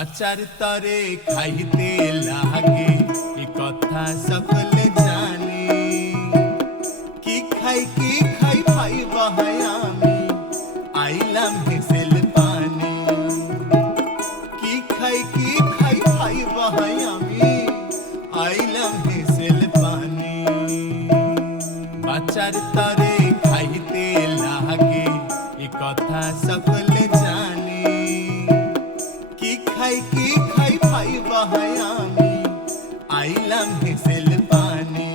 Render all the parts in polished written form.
বাচার তরে খাইতে লাগে এ কথা সকলে জানে। কি খাই ভাই বাহাই আমি আইলাম হেসেল পানে। কি খাই ভাই বাহাই আমি আইলাম হেসেল পানে। বাচার তরে খাইতে লাগে এ কথা সকলে জানে। কি খাই ভাই বাহাই আমি আইলাম হেসেল পানে।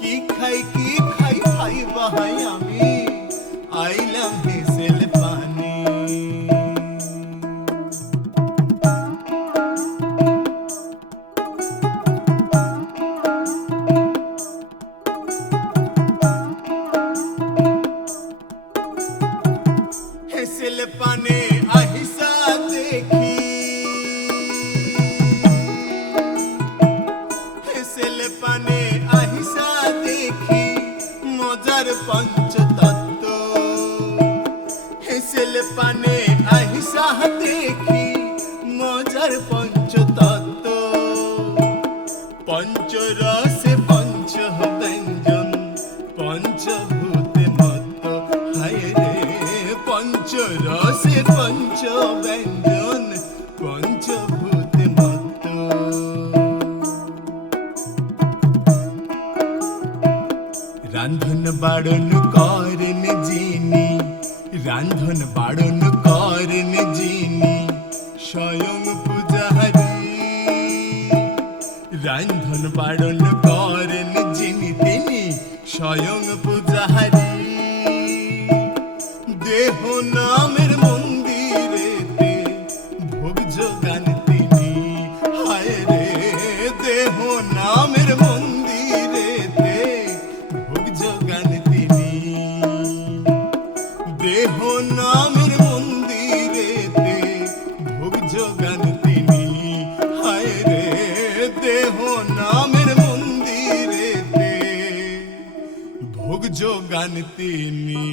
কি খাই ভাই বাহাই আমি আইলাম হেসেল পানে। হেসেল পানে আহিসা দেখি, হেসেল পানে আহিসা দেখি মজার পঞ্চতত্ত্ব। হেসেল পানে আহিসা দেখি মজার পঞ্চতত্ত্ব। পঞ্চরসে পঞ্চ ব্যঞ্জন পঞ্চভূতে মত্ত। হায় রে পঞ্চরসে পঞ্চ ব্যঞ্জন পঞ্চভূতে মত্ত। রান্ধন বাড়ন করেন যিনি, রান্ধন বাড়ন করেন যিনি স্বয়ং পূজাহারি। রান্ধন বাড়ন করেন যিনি তিনি স্বয়ং পূজাহারি। দেহ নামের মন্দিরেতে ভোগ যোগান তিনি। হায় রে দেহ নামের মন্দিরেতে ভোগ যোগান তিনি। দেহ নামের মন্দিরেতে ভোগ যোগান তিনি। হায় রে দেহ নামের মন্দিরেতে ভোগ যোগান তিনি।